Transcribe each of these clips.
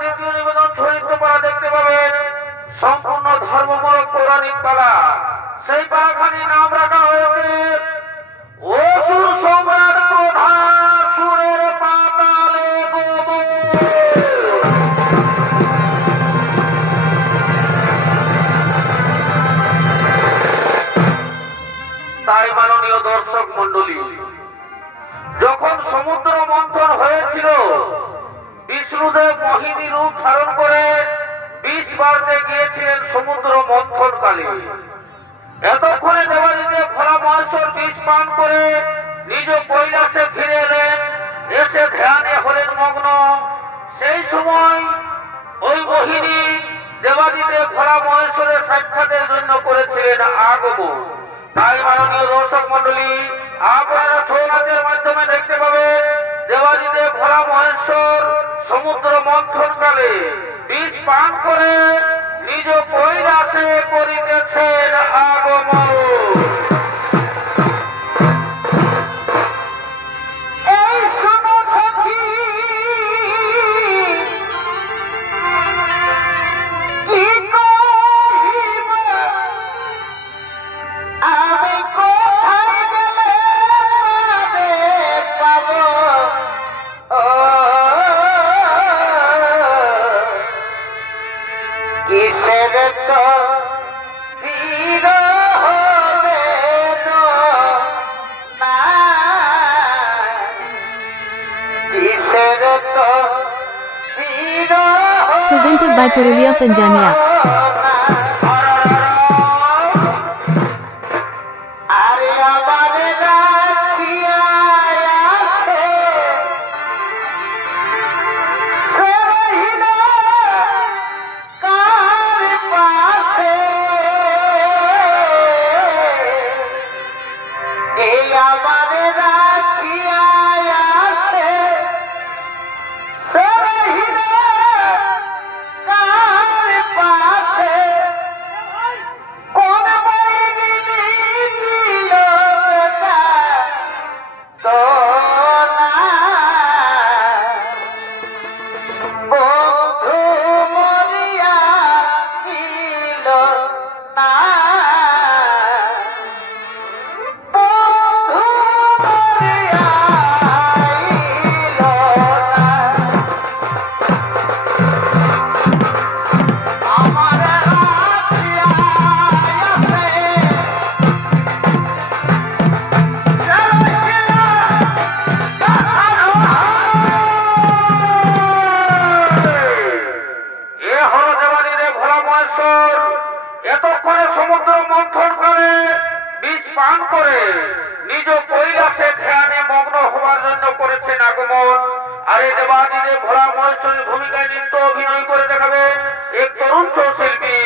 দ্বিতীয় নিবেদন চরিত্র পালা দেখতে পাবেন সম্পূর্ণ ধর্মমূলক পৌরাণিক পালা। সেই পালাখানির নাম রাখা হয়েছে অসুর সম্রাট প্রধাসুরের পাতালে গোবর। তাই মাননীয় দর্শক মন্ডলী, যখন সমুদ্র মন্থন হয়েছিল, বিষ্ণুদেব মোহিনী রূপ ধারণ করে বিষ বাড়তে গিয়েছিলেন সমুদ্র মন্থন কালে। এতক্ষণে দেবাদিদেব ভোলা মহেশ্বর বিষ পান করে নিজ কৈলাসে ফিরে এলেন, এসে ধ্যানে হলেন মগ্ন। সেই সময় ওই মোহিনী দেবাদিদেব ভোলা মহেশ্বরের সাক্ষাতের জন্য করেছিলেন আগমন। তাই মাননীয় দর্শক মন্ডলী, আপনারা ছৌ নাচের মাধ্যমে দেখতে পাবেন দেবাদিদেব ভোলা মহেশ্বর সমুদ্র মন্থন কালে বিষ পান করে নিজ কৈলাসে করিতেছেন আগমন। Presented by Purulia Panjania. এতক্ষণে সমুদ্র মন্থন করে বিষ পান করে নিজ কৈলাসে ধ্যানে মগ্ন হওয়ার জন্য করেছেন আগমন। আর এই দেবাদিদেব ভোলা মহেশ্বরের ভূমিকায় নৃত্য অভিনয় করে দেখাবে এক তরুণ শিল্পী,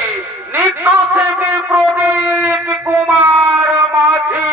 নৃত্য শিল্পী প্রদীপ কুমার মাঝি।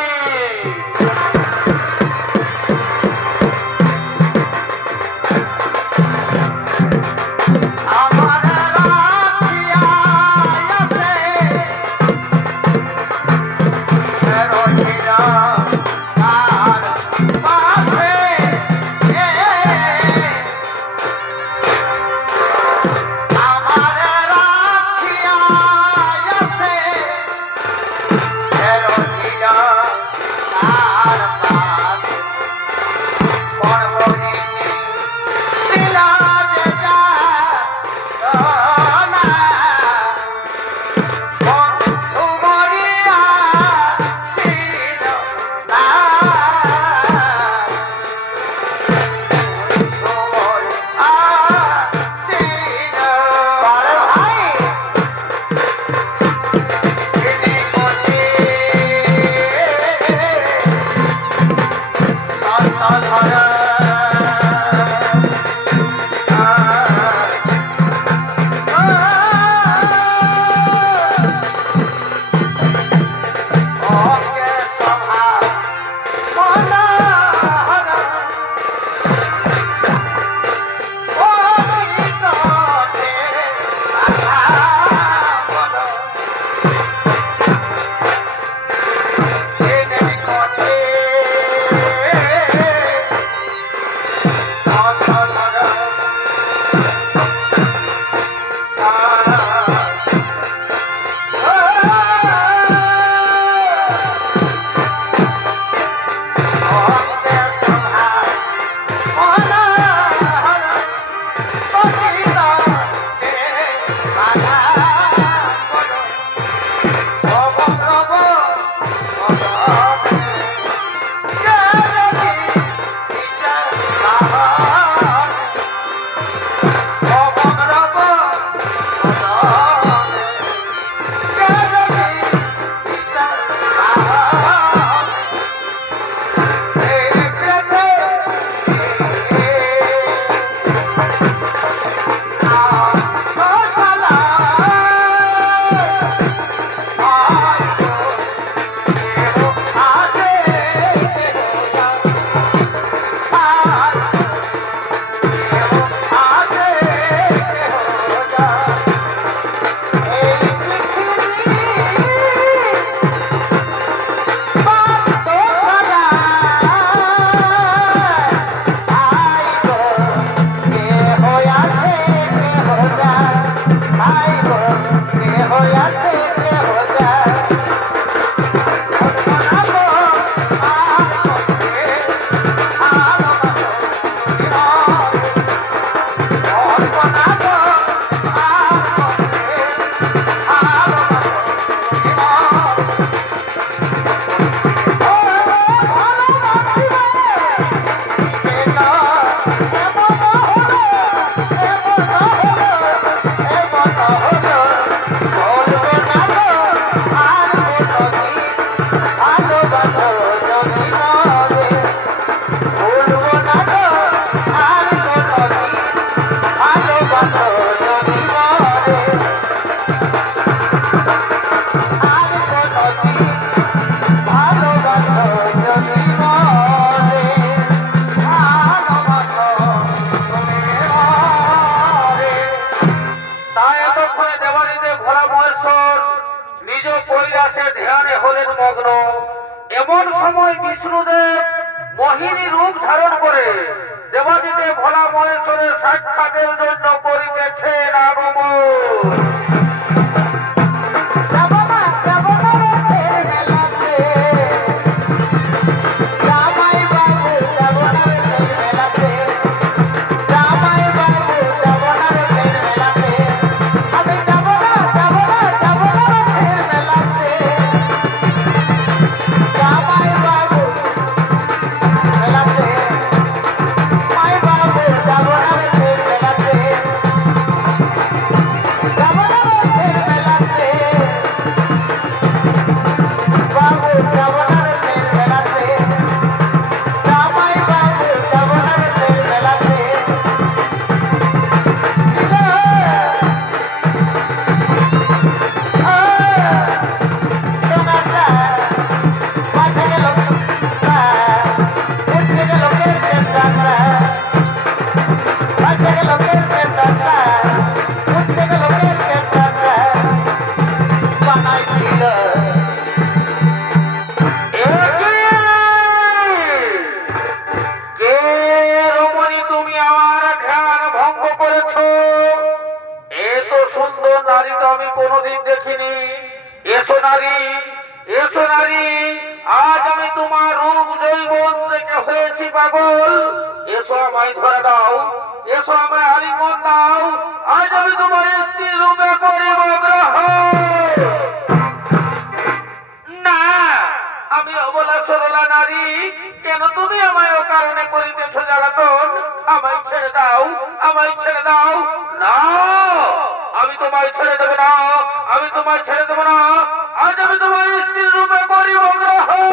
কৈলাসে ধ্যানে হলেন মগ্ন। এমন সময় বিষ্ণুদেব মোহিনী রূপ ধারণ করে দেবাদিদেব ভোলা মহেশ্বরের সাক্ষাতের জন্য করিতেছেন আগমন। আজ আমি তোমার রূপ জৈবন থেকে হয়েছি পাগল, এসো আমায় ধরে দাও, এসো আমায় আলিঙ্গন দাও, আজ আমি তোমার স্ত্রী রূপে করিব গ্রহণ। না, আমি অবলা সরলা নারী, কেন তুমি আমায় ও কারণে করিতেছ জ্বালাতন? আমায় ছেড়ে দাও, আমায় ছেড়ে দাও। না, আমি তোমায় ছেড়ে দেব না, আমি তোমায় ছেড়ে দেব না, আজ আমি তোমার স্ত্রী রূপে করিব গ্রহণ।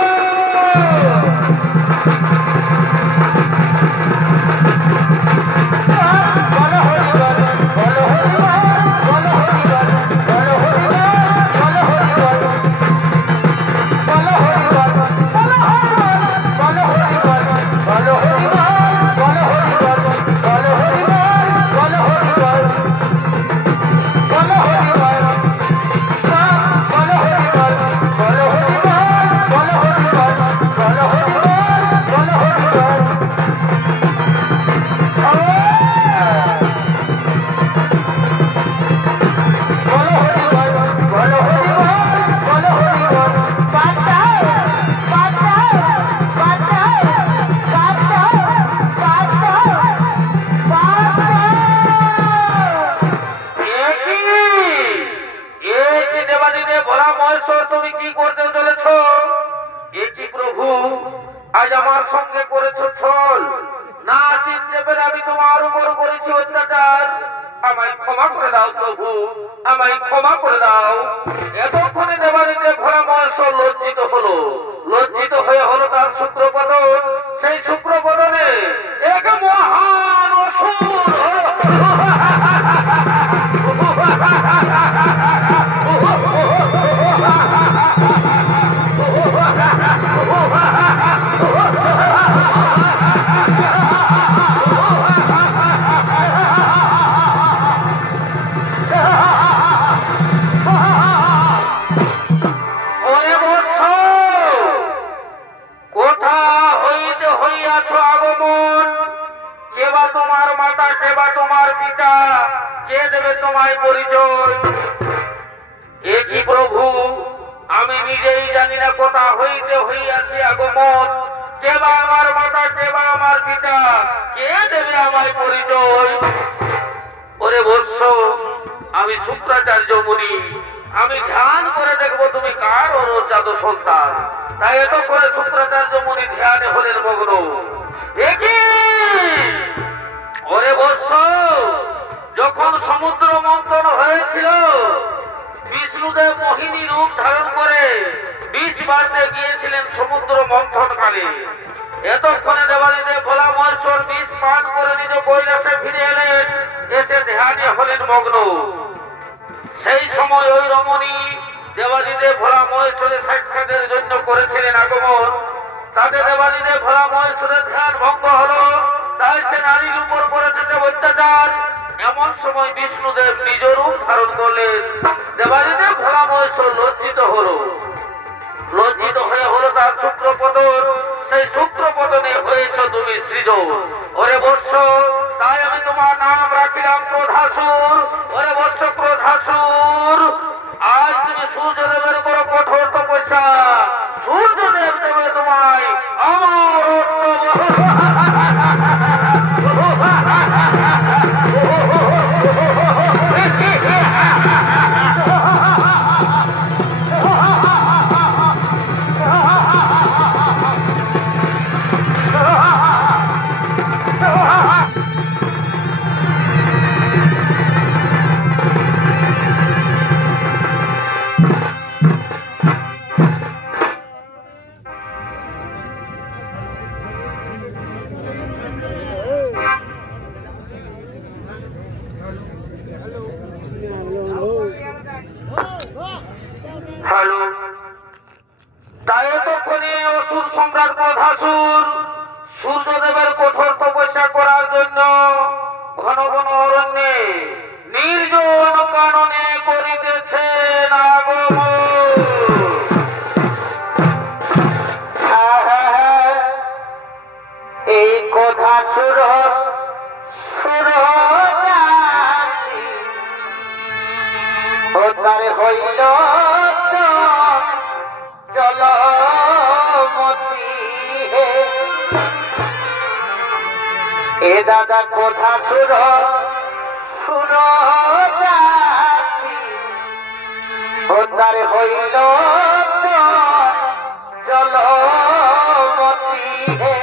তুমি কি করতে চলেছ? এ কি প্রভু, আজ আমার সঙ্গে করেছ ছল? না চিনতে পেরে আমি তোমার উপর করেছি অত্যাচার। আমায় ক্ষমা করে দাও প্রভু, আমায় ক্ষমা করে দাও। এতক্ষণে দেবাদিদেব ভোলা মহেশ্বর লজ্জিত হলো, লজ্জিত হয়ে হলো তার শুক্রপতন। সেই শুক্রপতনে এক মহান অসুর তোমার মাতা, কেবা তোমার পিতা, কে দেবে তোমায় পরিচয়? এ কি প্রভু, আমি নিজেই জানি না কোথা হইতে হইয়াছি আগমন। কেবা আমার মাতা, কেবা আমার পিতা, কে দেবে আমায় পরিচয়? ওরে বৎস, আমি শুক্রাচার্য মুনি, আমি ধ্যান করে দেখবো তুমি কার অরজাত সন্তান। তাই এত করে শুক্রাচার্য মুনি ধ্যানে হলেন মগ্ন। ওরে বৎস, যখন সমুদ্র মন্থন হয়েছিল, বিষ্ণুদেব মোহিনী রূপ ধারণ করে বিষ বাড়তে গিয়েছিলেন সমুদ্র মন্থন কালে। এতক্ষণে দেবাদিদেব ভোলা মহেশ্বর বিষ পান করে নিজ কৈলাসে ফিরে এলেন, এসে ধ্যানে হলেন মগ্ন। সেই সময় ওই রমণী দেবাদিদেব ভোলা মহেশ্বরের সাক্ষাতের জন্য করেছিলেন আগমন। তাতে দেবাদিদেব ভোলা মহেশ্বরের ধ্যান ভঙ্গ হলো। তাই সে নারীর উপর করেছে অত্যাচার। এমন সময় বিষ্ণুদেব নিজ রূপ ধারণ করলেন। দেবাদিদেব ভোলা মহেশ্বর লজ্জিত হলো। লজ্জিত হয়ে হলো তার শুক্রপতন। সেই শুক্রপতনে হয়েছ তুমি সৃজন। ওরে বৎস, তাই আমি তোমার নাম রাখিলাম ক্রোধাসুর। ওরে বৎস ক্রোধাসুর, আজ তুমি সূর্যদেবের করো কঠোর তপস্যা। সূর্যদেব দেবে তোমায় আমার হ্যালো। তাই তখনই অসুর সম্রাট ক্রোধাসুর সূর্যদেবের কঠোর তপস্যা করার জন্য ঘন ঘন অরণ্যে নির্জন কাননে করিতেছেন আগমন। এই ক্রোধাসুর তারে হইল জলমতি হে। এ দাদা কোথা সুর সুর ও তারে হইল জলমতি হে।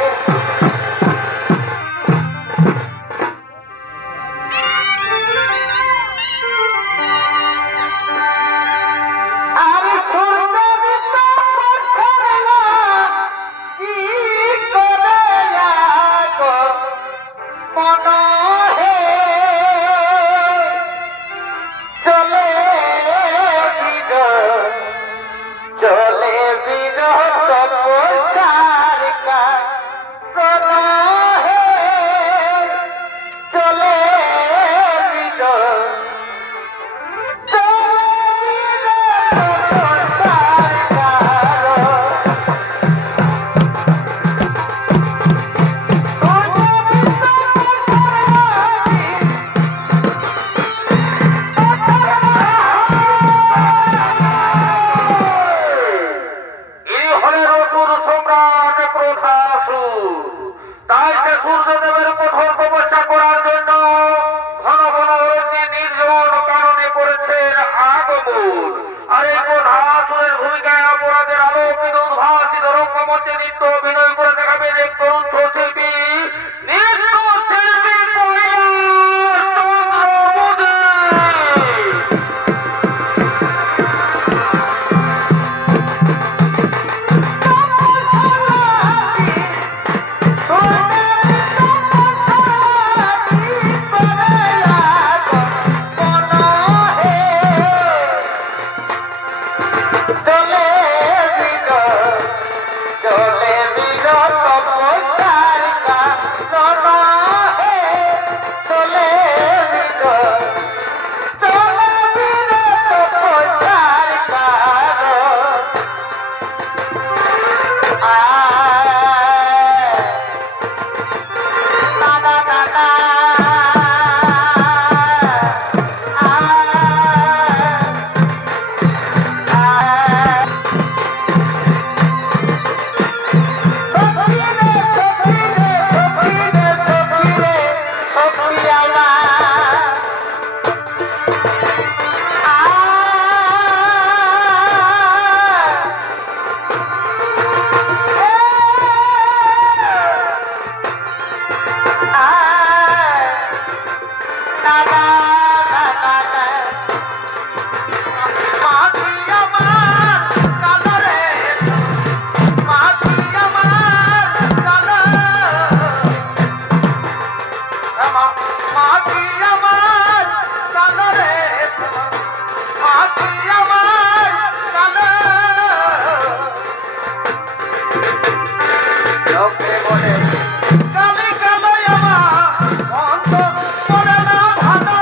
কালি কালো আমার মন তো করে না ভালো।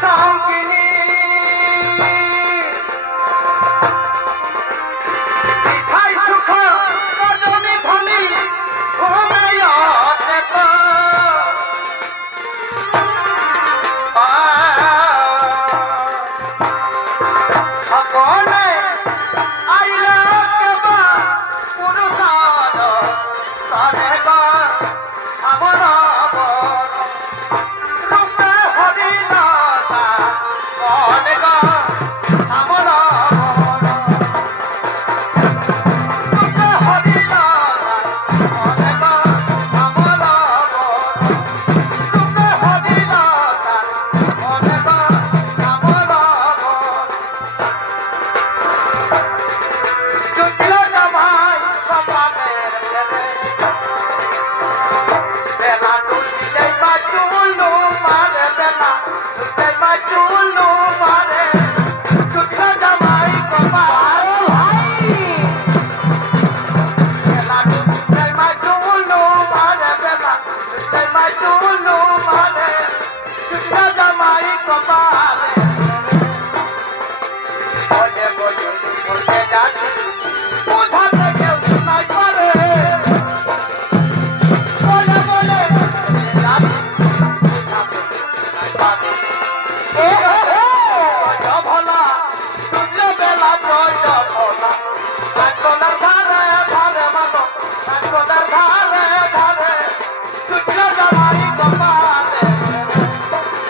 সঙ্গিনী মিঠাই সুখ রজনী ধনী ঘুমেয়তে তো সকলে আইলা কেবা পুরুষাদ সরে গা আমার রূপে হরিণতা মনে গা আমার রূপে হরিণতা মনে গা আমার রূপে হরিণতা মনে গা আমার চুটলো জামাই কপালের ফেলে বেলা টুলতে মা চুলু মারে বেলা টুলতে মা চুলু মারে চুটলো জামাই কপাল ভাই বেলা টুলতে মা চুলু মারে বেলা টুলতে মা চুলু মারে চুটলো জামাই কপালে বলে বলে বলে যাচ্ছি কোথা থেকে নাই পারে বলে বলে যাচ্ছি কোথা থেকে নাই পারে ভোলা তুলে বেলা জয় ভোলা রাজকোদার ধারে ধারে মানো রাজকোদার ধারে ধারে তুলে জামাই কপালে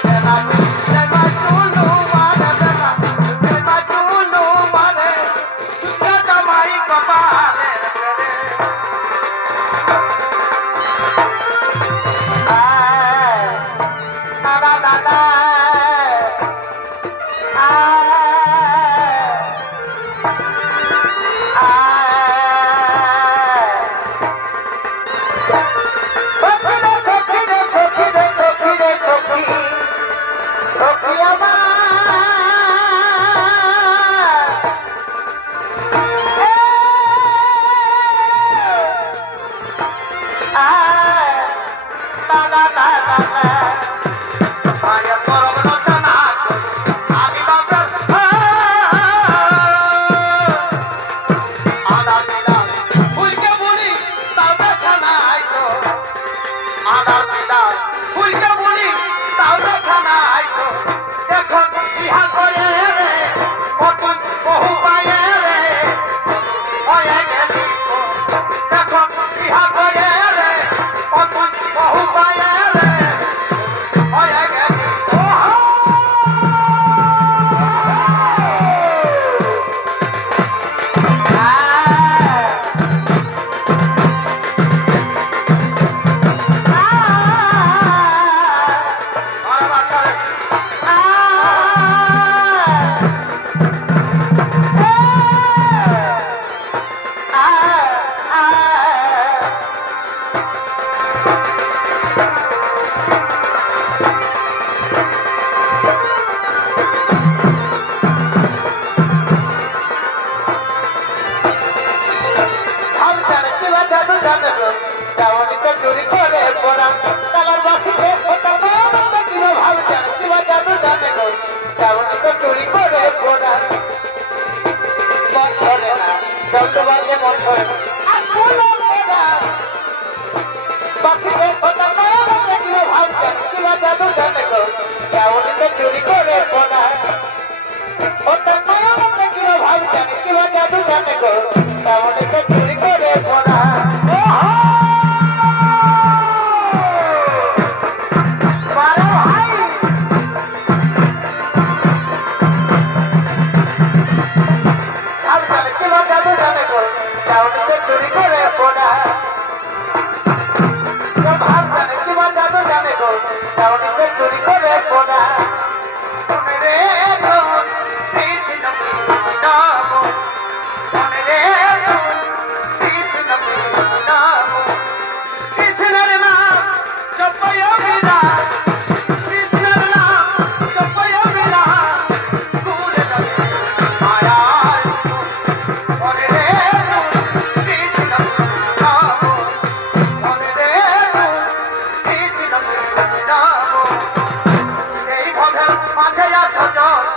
বেলা তুলে মা চুলু মারে বেলা তুলে মা চুলু মারে তুলে জামাই কপালে দাদা দাদা রে মাঝে আছো যত,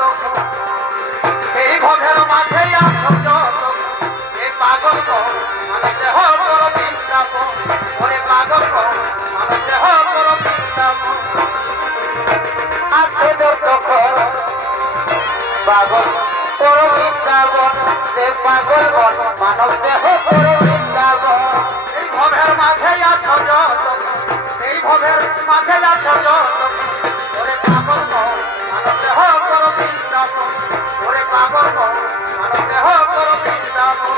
এই ভবের মাঝে আছো যত, এই পাগল মানে দেহ কর বৃন্দাবন, ওরে পাগল মানে দেহ কর বৃন্দাবন। আছো যতক্ষণ পাগল কর বৃন্দাবন, সে পাগল মানব দেহ কর বৃন্দাবন। এই ভবের মাঝে আছো যত, এই ভবের মাঝে আছো যত, ওরে পাগল মানব দেহ কর বৃন্দাবন, ওরে পাগল মানব দেহ কর বৃন্দাবন।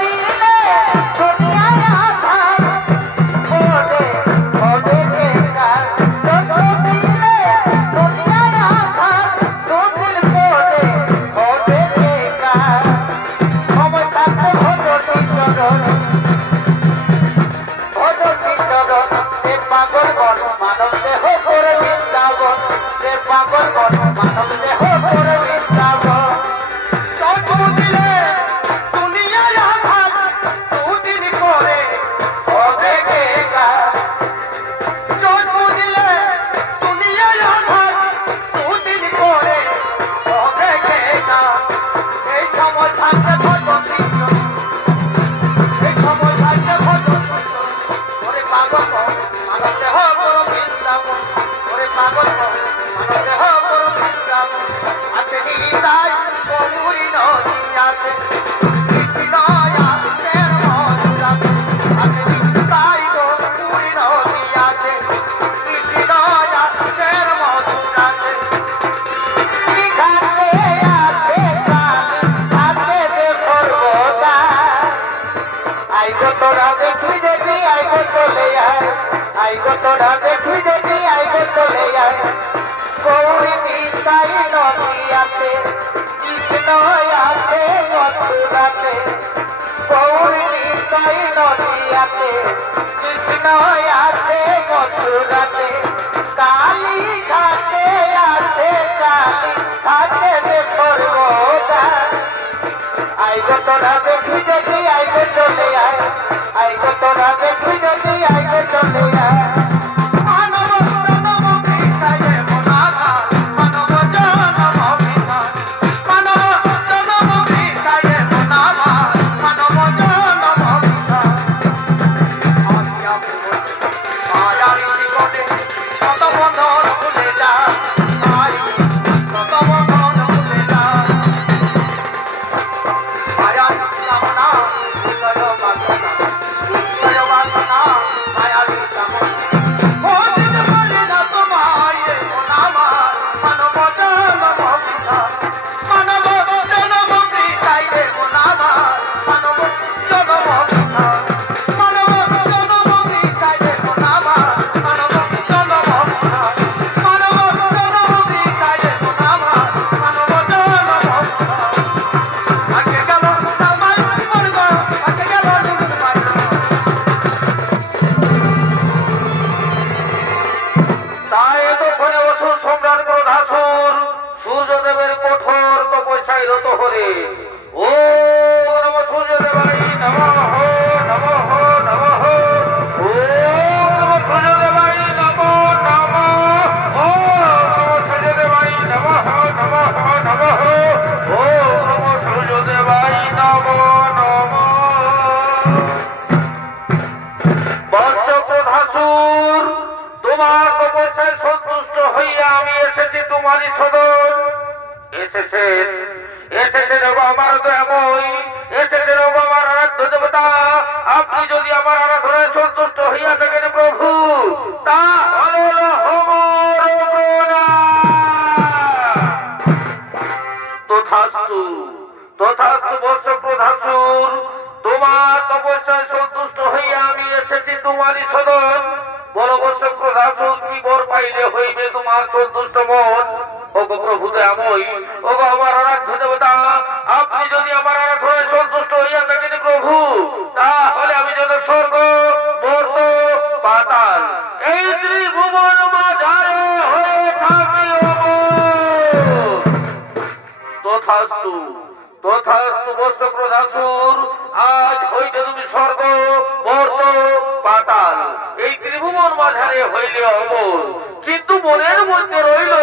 দিলে দুনিয়ায় আধার ওরে ওরে বেকার, দিলে দুনিয়ায় আধার দুদিন পরে ওরে বেকার। সময় থাকতে ভজতি চরণ, ভজতি চরণ, সে পাগল মানব দেহ করে বৃন্দাবন, সে পাগল মানব দেহ করে বৃন্দাবন। দিলে দুনিয়ায় আধার দুদিন পরে হবে বেকার, দিলে দুনিয়ায় আধার দুদিন পরে হবে বেকার। এই সময় থাকতে ভজতি চরণ, এই সময় থাকতে ভজতি চরণ, ওরে পাগল মানব দেহ করো বৃন্দাবন, ওরে পাগল মানব দেহ করো বৃন্দাবন। আছে নিতাই গৌরী নদী আছে, কৃষ্ণয়া প্রেম মধুরাতে, আছে নিতাই গৌরী নদী আছে, কৃষ্ণয়া প্রেম মধুরাতে। ঘাটে আছে কালী, ঘাটে যে সর্বদা, আইগো তোরা দেখি দেখি আইগো চলে আয়, আইগো তোরা দেখি দেখি আইগো চলে আয়। গৌরী নিতাই নদী আছে, কৃষ্ণ আছে মথুরাতে, গৌরী নিতাই নদী আছে, কৃষ্ণ আছে মথুরাতে। কালী ঘাটে আছে কালী, ঘাটে যে সর্বদা, আইগো তোরা দেখি দেখি আইগো চলে আয়, আইগো তোরা দেখি দেখি আইগো চলে আয়। মানব জনম পিতায়ে মোনাগা, মানব জনম পিতা, মানব জনম পিতায়ে মোনাগা, মানব জনম পিতা। মায়ার জীবনে কত বন্ধন খুলে যা, কত বন্ধন খুলে যা। মায়ার কামনা জয় বাসনা, জয় বাসনা মায়ারি কামনা। ও দিতে পারি না তোমায় মোনামার, মানব জনম পিতা, মানব জনম পিতায় রে মোনামার, মানব জনম পিতা, মানব জনম পিতায় রে মোনামার, মানব জনম পিতা, মানব জনম পিতায় রে মোনামার, মানব জনম পিতা। আগে গেল তোমায় মরগ, আগে গেল তোমায়। তাই এতক্ষণে অসুর সম্রাট ক্রোধাসুর সূর্যদেবের কঠোর তপস্যায় রত হলে, ও নমঃ সূর্যদেবায় নমঃ নমঃ নমঃ, ও নমঃ সূর্যদেবায় নমঃ নমঃ, ও নমঃ সূর্যদেবায় নমঃ নমঃ নমঃ, ও নমঃ সূর্যদেবায় নমঃ নমঃ। বৎস ক্রোধাসুর, তোমার তপস্যায় সন্তুষ্ট হইয়া আমি এসেছি তোমারই সদন। এসেছেন এসেছেন ওগো আমার দয়াময়, এসেছেন ওগো আমার আরাধ্য দেবতা। আপনি যদি আমার আরাধনায় সন্তুষ্ট হইয়া থাকেন প্রভু, তাহলে তথাস্তু তথাস্তু। বৎস ক্রোধাসুর, তোমার তপস্যায় সন্তুষ্ট হইয়া আমি এসেছি তোমারই সদন। বলো বৎস ক্রোধাসুর, কি বর পাইলে হইবে তোমার সন্তুষ্ট মন? ওগো প্রভু দয়াময়, ওগো আমার আরাধ্য দেবতা, আপনি যদি আমার আরাধনায় সন্তুষ্ট হইয়া থাকেন প্রভু, তাহলে আমি যেন স্বর্গ মর্ত পাতাল এই ত্রিভুবন মাঝারে হয়ে থাকি। তথাস্তু তথাস্তু। বৎস ক্রোধাসুর, আজ হইতে তুমি স্বর্গ মর্ত পাতাল এই ত্রিভুবন মাঝারে হইলে অমর, কিন্তু মনের মধ্যে রইল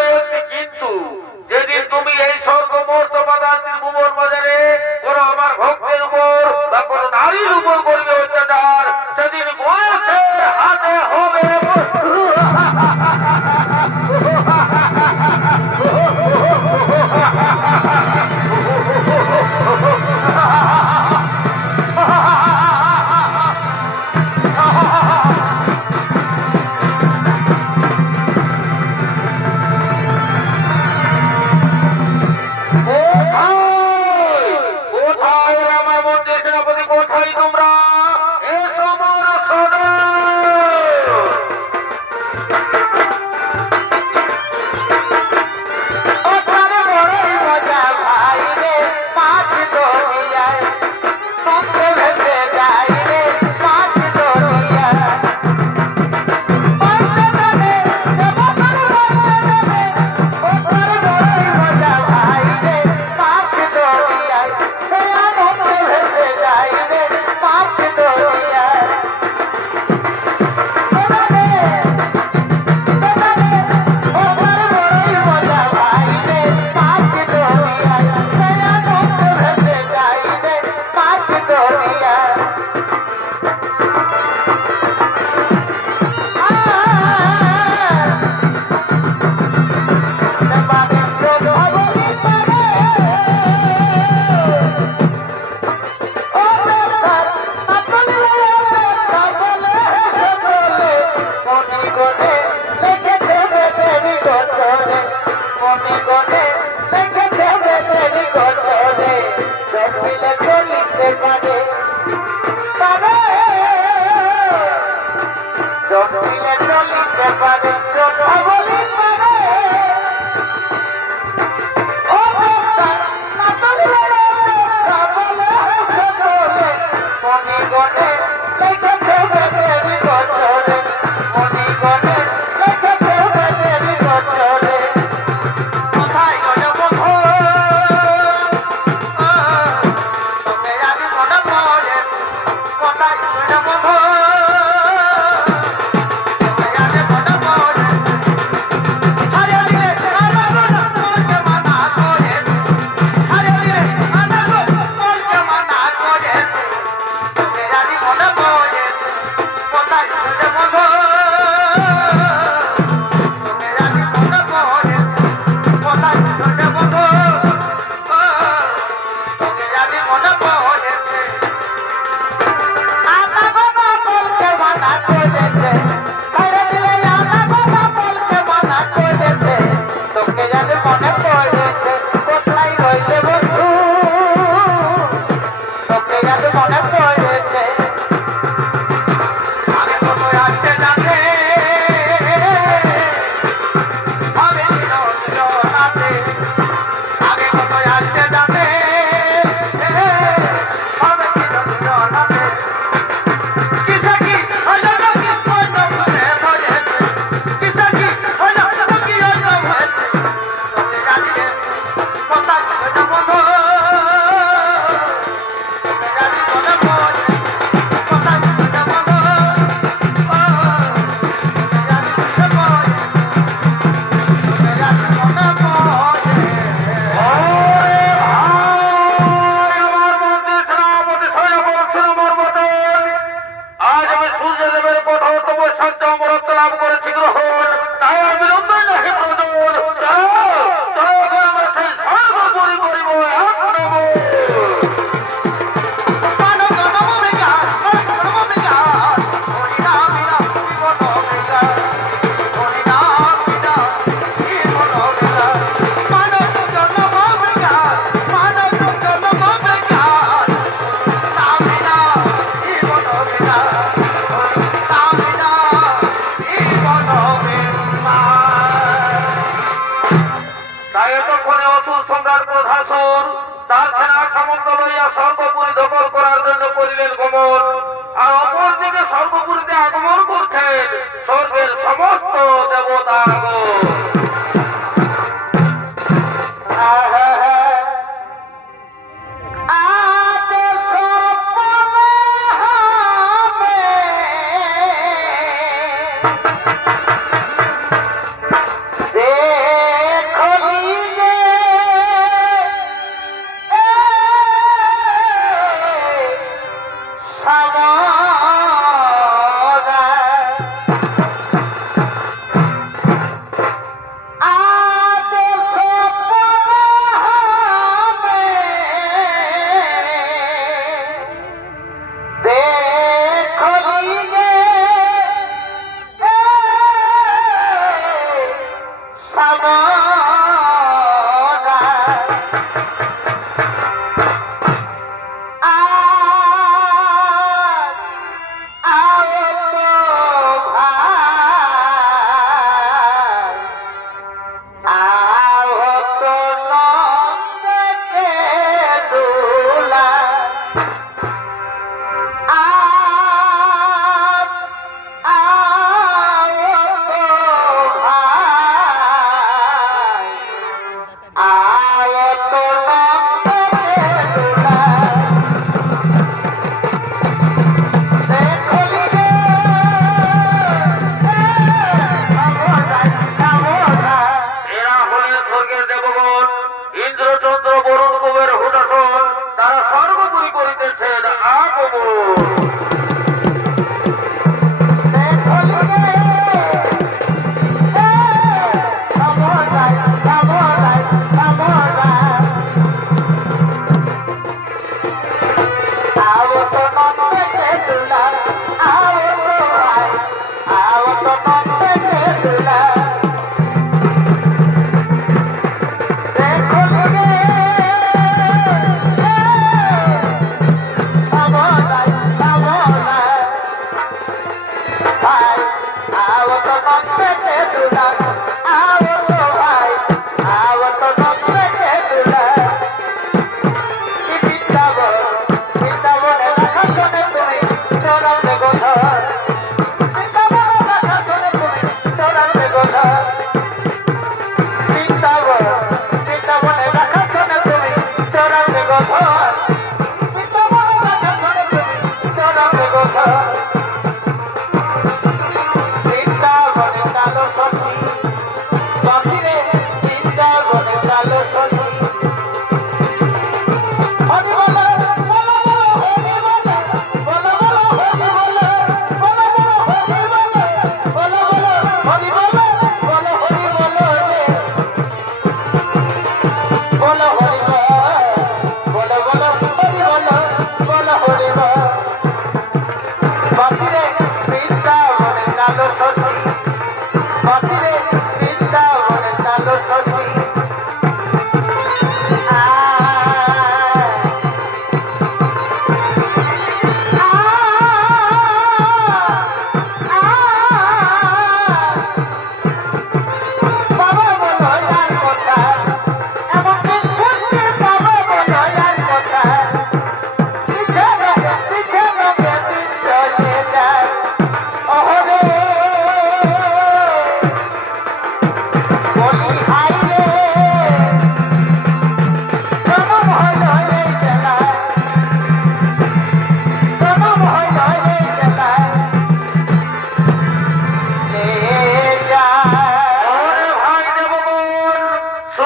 বাবা বলো আর কথা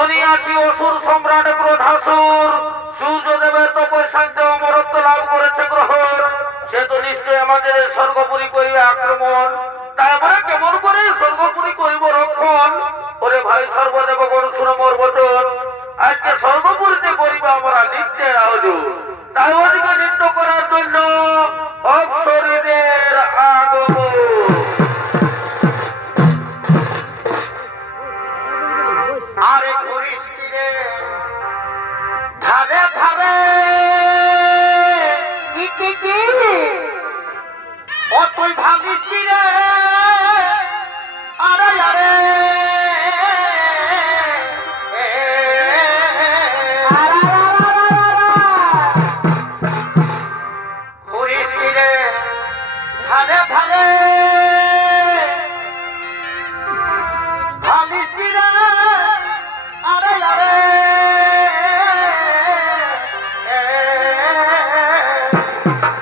শুনিয়াছি অসুর সম্রাট ক্রোধাসুর সূর্যদেবের তপস্যাঞ্চ অমরত্ব লাভ করেছে গ্রহণ। সে তো নিশ্চয় আমাদের স্বর্গপুরী করিবে আক্রমণ। তাই আমরা কেমন করে স্বর্গপুরী করিব রক্ষণ? ওরে ভাই সর্বদেব গরু শুনো মোর বচন। আজকে স্বর্গপুরীতে করিব আমরা নিত্যের আয়োজন। তাই ওদিকে নৃত্য করার জন্য অপ্সরীদের আগমন। আরে ঘুরিস রে ধারে ধারে ও তুই ভাবিস রে আরে আরে ঘুরিস রে ধারে ধারে ভাবিস রে আরে আরে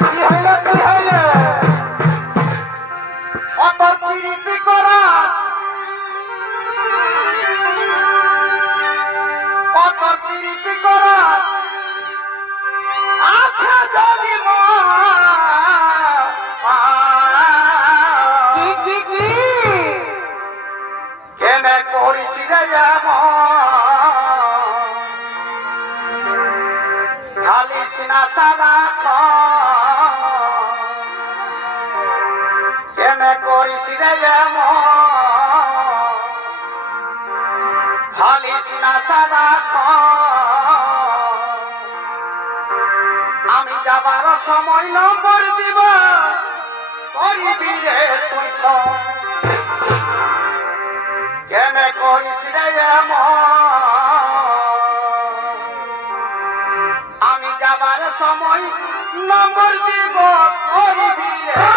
কি হইল কি হইল অত প্রীতি করা অত প্রীতি করা আখা যদি কি কেনে করিস রে খালিস না সারা কেনে করিস রে খালিস না সারা আমি যাবার সময় নম্বর দিব করিবি রে তুই কেনে করিস রে আমি যাবার সময় নম্বর দিব করিবি রে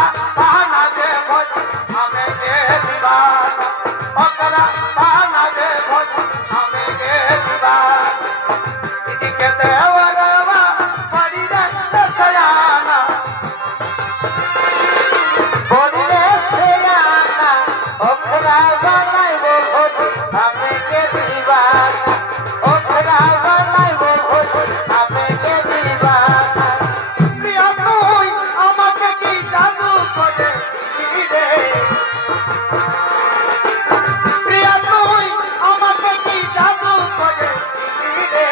ओकरा बहाना दे भोज हमें दे दीवाना ओकरा बहाना दे भोज हमें दे दीवाना दीदी के देवरवा बड़ी रे सयाना बड़ी रे सयाना ओकरा बनाई वो भोज हमें दे दीवाना ओकरा बनाई वो भोज हमें दे दीवाना प्रिया तुई আমাকে কি জাদু করে দিলি রে প্রিয়া তুই আমাকে কি জাদু করে দিলি রে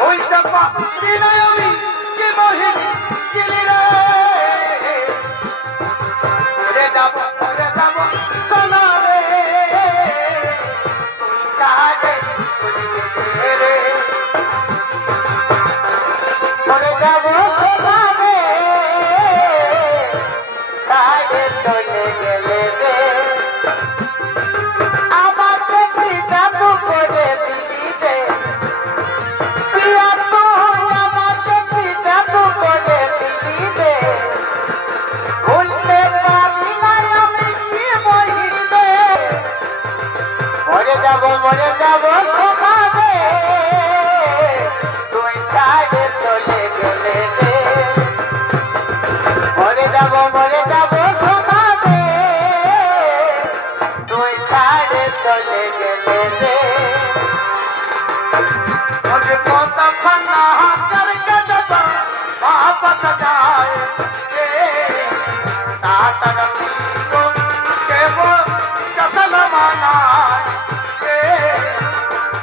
হইতে পারি না আমি কি মহিনী দিলি রে রে যাব সোনা রে তুই কাজে চলে গেলে রে মরে যাব সোনা রে কাজে চলে গেলে রে আমাকে কি জাদু করে দিলি রে প্রিয়া তুই আমাকে কি জাদু করে দিলি রে ভুলতে পারি না আমি কি মহিনী রে মরে যাব সোনা রে তুই কাজে চলে গেলে রে মরে যাব সোনা রে তুই কাজে চলে গেলে রে मुझे कौन फना करके दबा वापस जाए नाटक को के वो जसन मनाए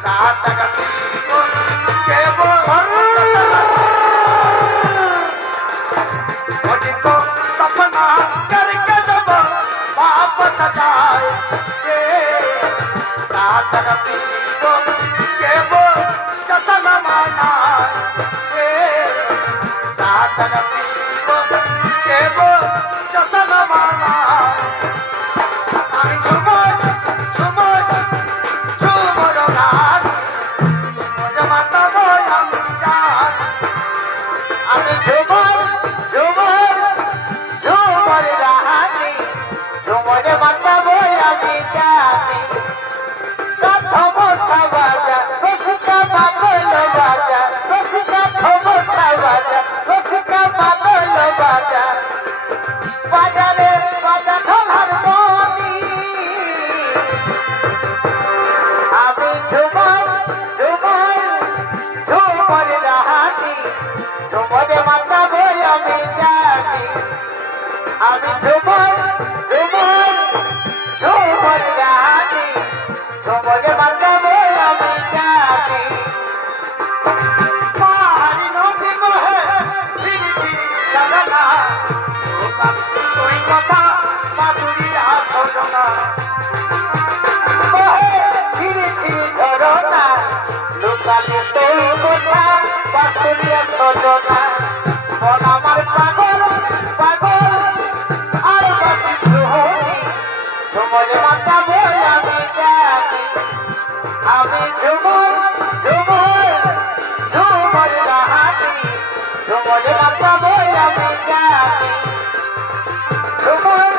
नाटक को के वो मुझे को सपना करके दबा वापस जाए नाटक को के वो जसन मनाए नाटक को के वो जसन मनाए আমি ঝুমর গান মজা মাতা বই আমি গান আমি ঝুমর রাহানি ঝুমরে মাতা বই আমি গানি বাজা রসিকা পাগল বাজা রসিকা বাজা রসিকা পাগল বাজা বাজারে বাজা ঢোলার মনি আমি ঝুমর রাহানি ঝুমরে মাতা বই আমি জানি আমি ঝুমর রাহানি ঝুমরে মাতা বই আমি জানি পাহাড়ি নদী বহে ধীরে ধীরে ঝরনা তুই কথা মাধুরীরা ঝরনা বহে ধীরে ধীরে ঝরনা লুকালে তুই কথা বাসুরিয়া ঝরনা মন আমার পাগল আর বাসি সুহনি ঝুমরে মাতা বই আমি জানি আমি ঝুমর রাহানি ঝুমরে মাতা বই আমি জানি ঝুমর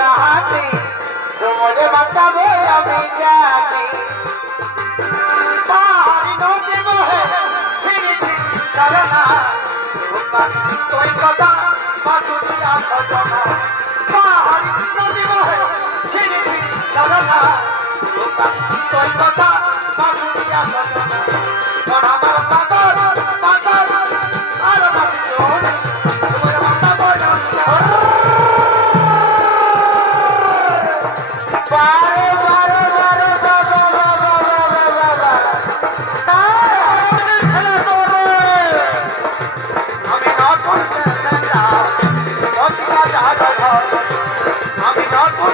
রাহানি ঝুমরে মাতা বই আমি জানি পাহাড়ি নদী বহে ধীরে ধীরে ঝরনা তুই কথা মাধুরীরা ঝরনা পাহাড়ি নদী বহে ধীরে ধীরে ঝরনা তুই কথা মাধুরীরা ঝরনা মন আমার পাগল আর বাকি জোনি তোমার মাতা বই আমি বারে আমি নতুন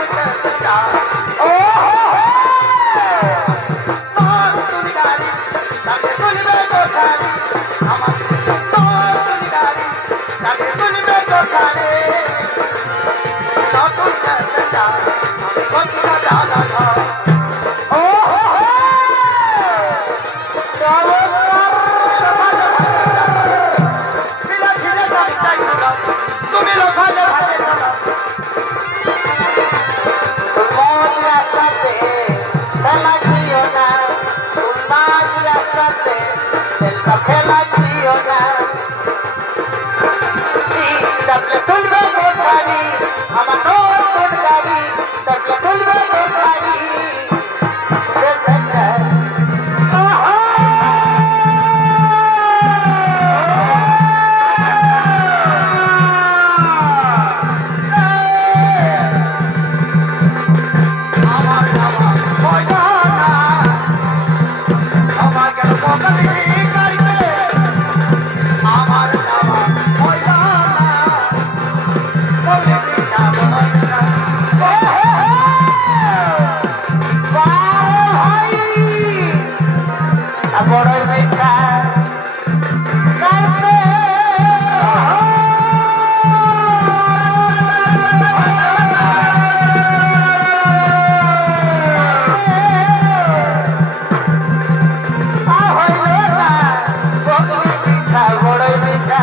পিঠা বড়ই মিঠা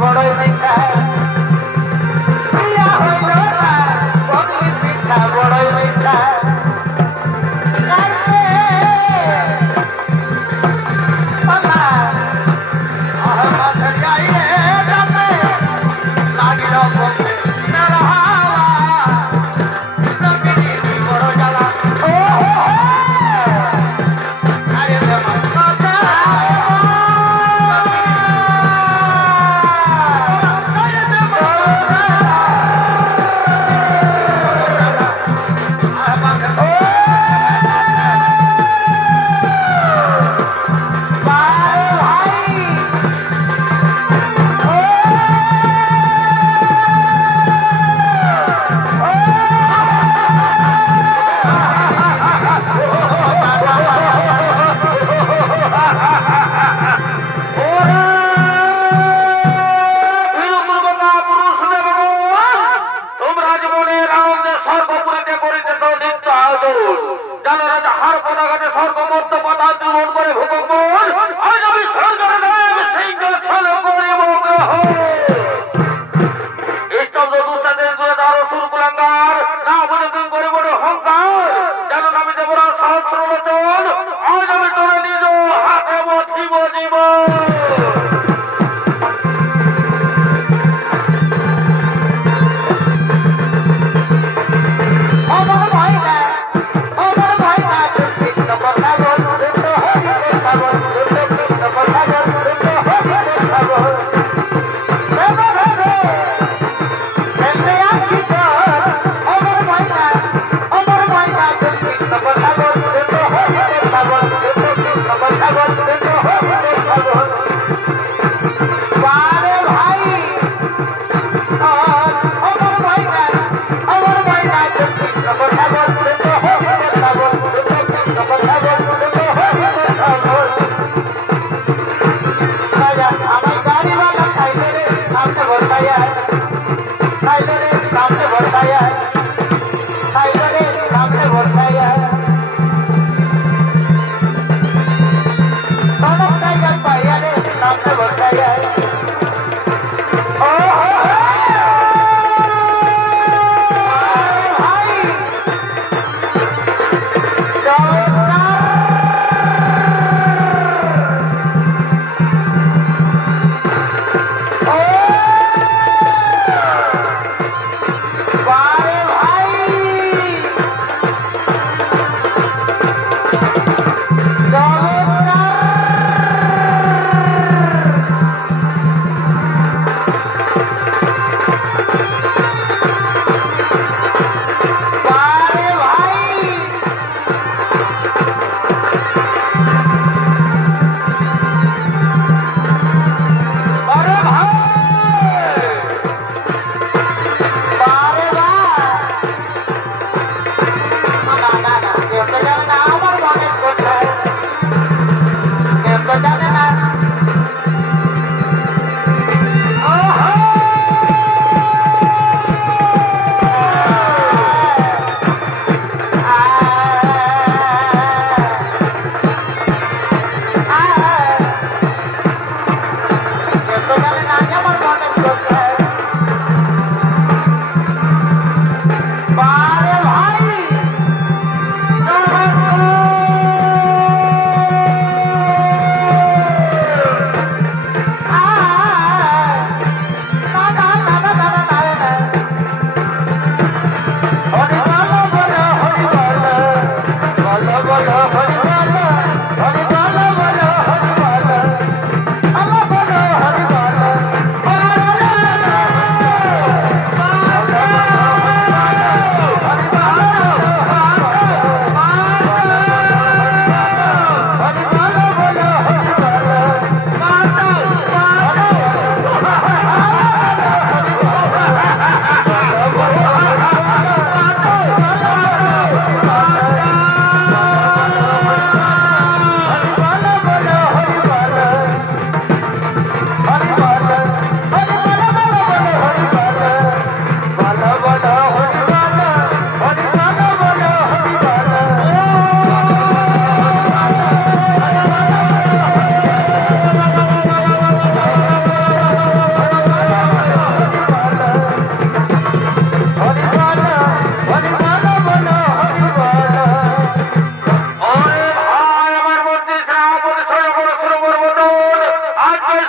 বড়ই মিঠা প্রিয়া হইল না পগলি পিঠা বড়ই মিঠা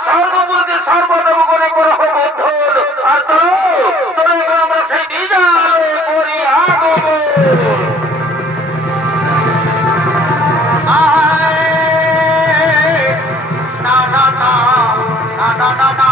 স্বর্গপুরীতে সর্বদেবগণে গ্রহ বন্ধন আর তোরা এখন আমরা সেই নিজালে করি আগমন। না না না না না না না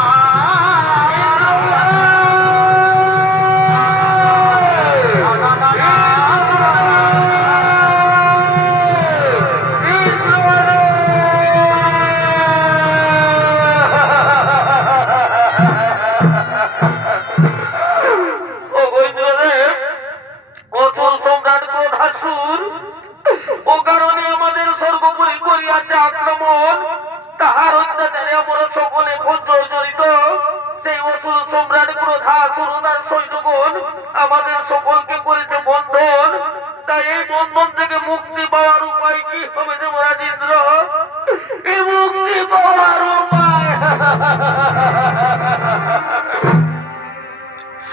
তাহার অত্যাচারে আমরা সকলে এখন জর্জরিত। সেই অসুর সম্রাট ক্রোধাসুর তার সৈন্যগণ আমাদের সকলকে করেছে বন্ধন। তাই এই বন্ধন থেকে মুক্তি পাওয়ার উপায় কি হবে যে মহারাজেন্দ্র? এই মুক্তি পাওয়ার উপায়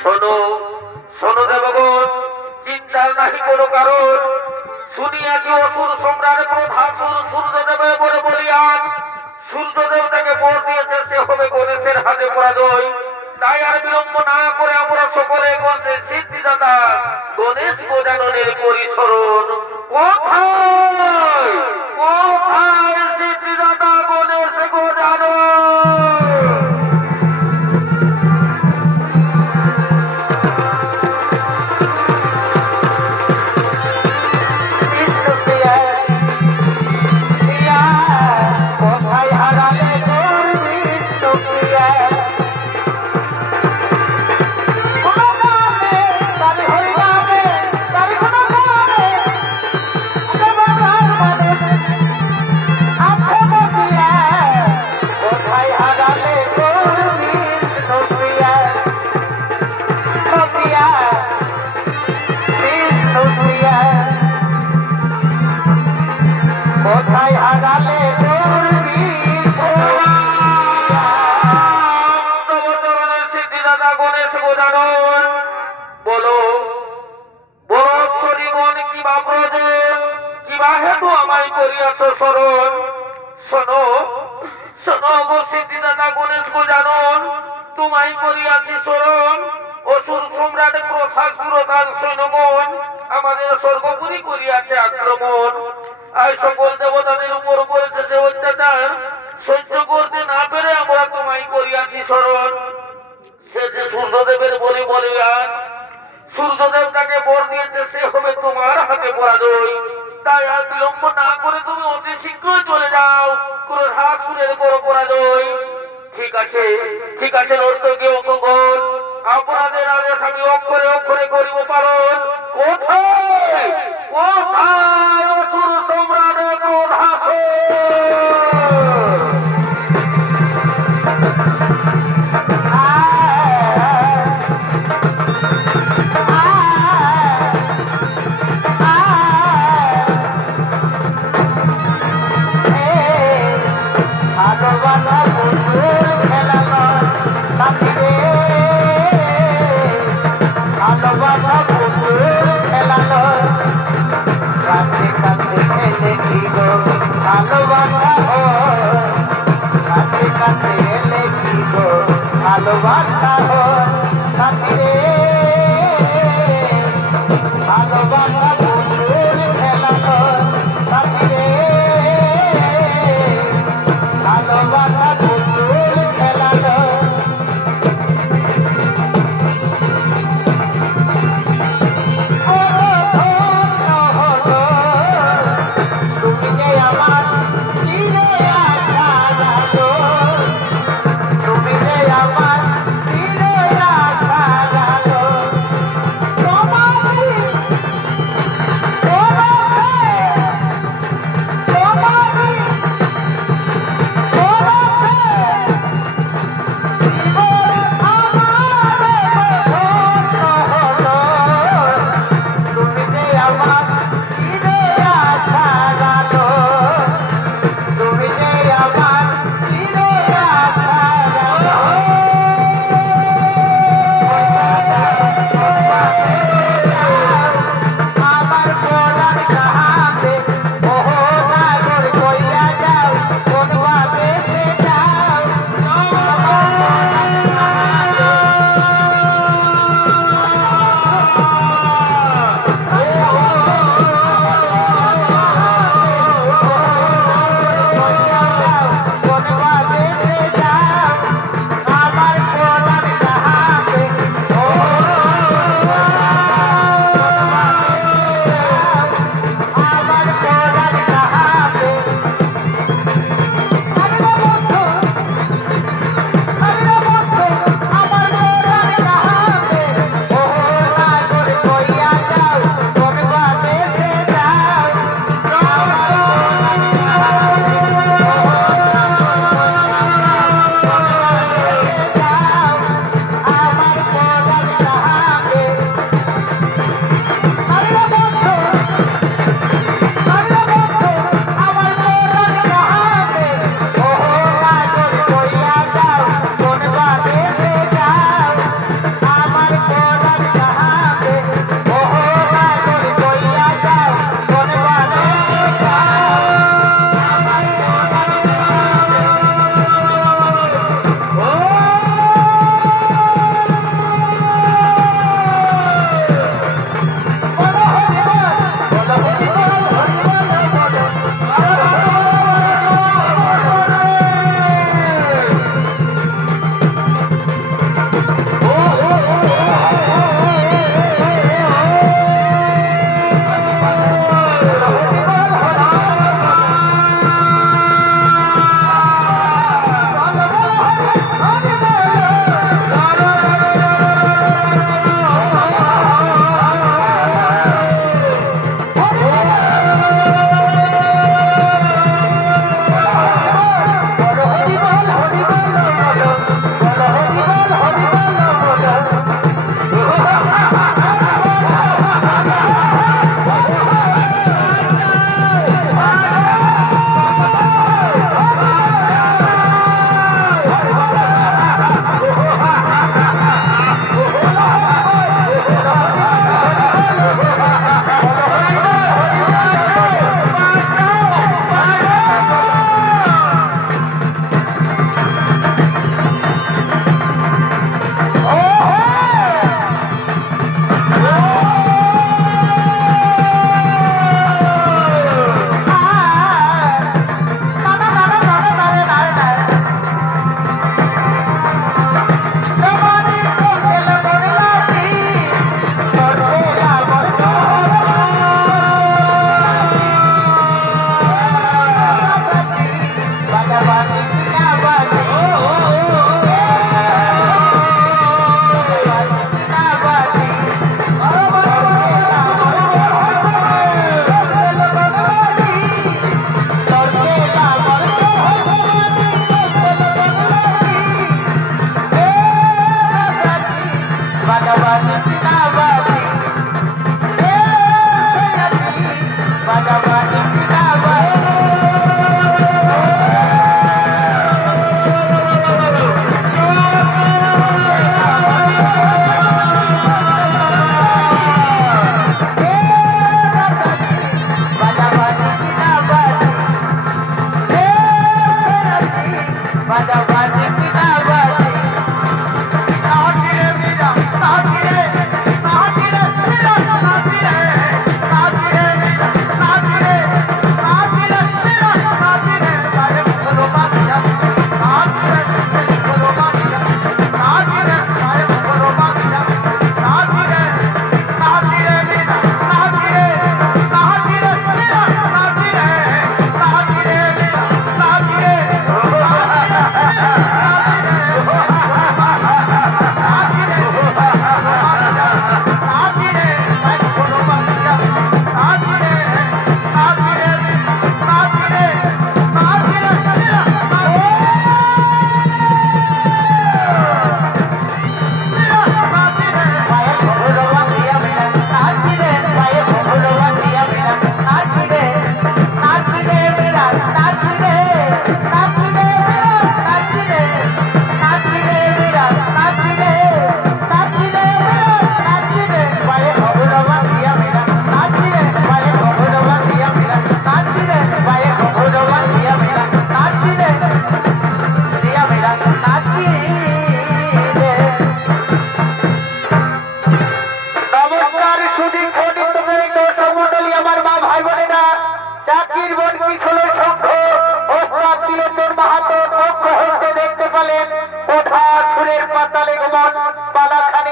শোনো শোনো দেবগণ, চিন্তার নাহি কোনো কারণ। শুনিয়া কি অসুর সম্রাট ক্রোধাসুর সূর্যদেবের বলে বলিয়ান সূর্যদেব তাকে বর দিয়েছে সে হবে গণেশের হাতে পরাজয়। তাই আর বিলম্ব না করে আমরা সকলে গণেশ সিদ্ধিদাতা গণেশ গজাননের পরিসরণ। কোথায় কোথায় সিদ্ধিদাতা গণেশ গজানন? আমাদের স্বর্গপুরী করিয়াছে আক্রমণ। আর সকল দেবতাদের উপর করেছে যে অত্যাচার সহ্য করতে না পেরে আমরা তোমায় করিয়াছি স্মরণ। সে যে সূর্যদেবের বলি বলিয়ান সূর্যদেব তাকে বর দিয়েছে সে হবে তোমার হাতে পরাজয়। তাই আর বিলম্ব না করে তুমি অতি শীঘ্রই চলে যাও, ক্রোধাসুরের বড় পরাজয়। ঠিক আছে ঠিক আছে নর্তকী অঙ্গগণ, আপনাদের আদেশ আমি অক্ষরে অক্ষরে করিব পালন। কোথায় কোথায় অসুর সম্রাট ক্রোধাসুর? তুমি আমার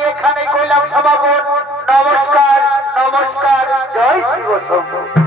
এখানে কইলাম সমাপন। নমস্কার, নমস্কার, জয় শিব শম্ভু।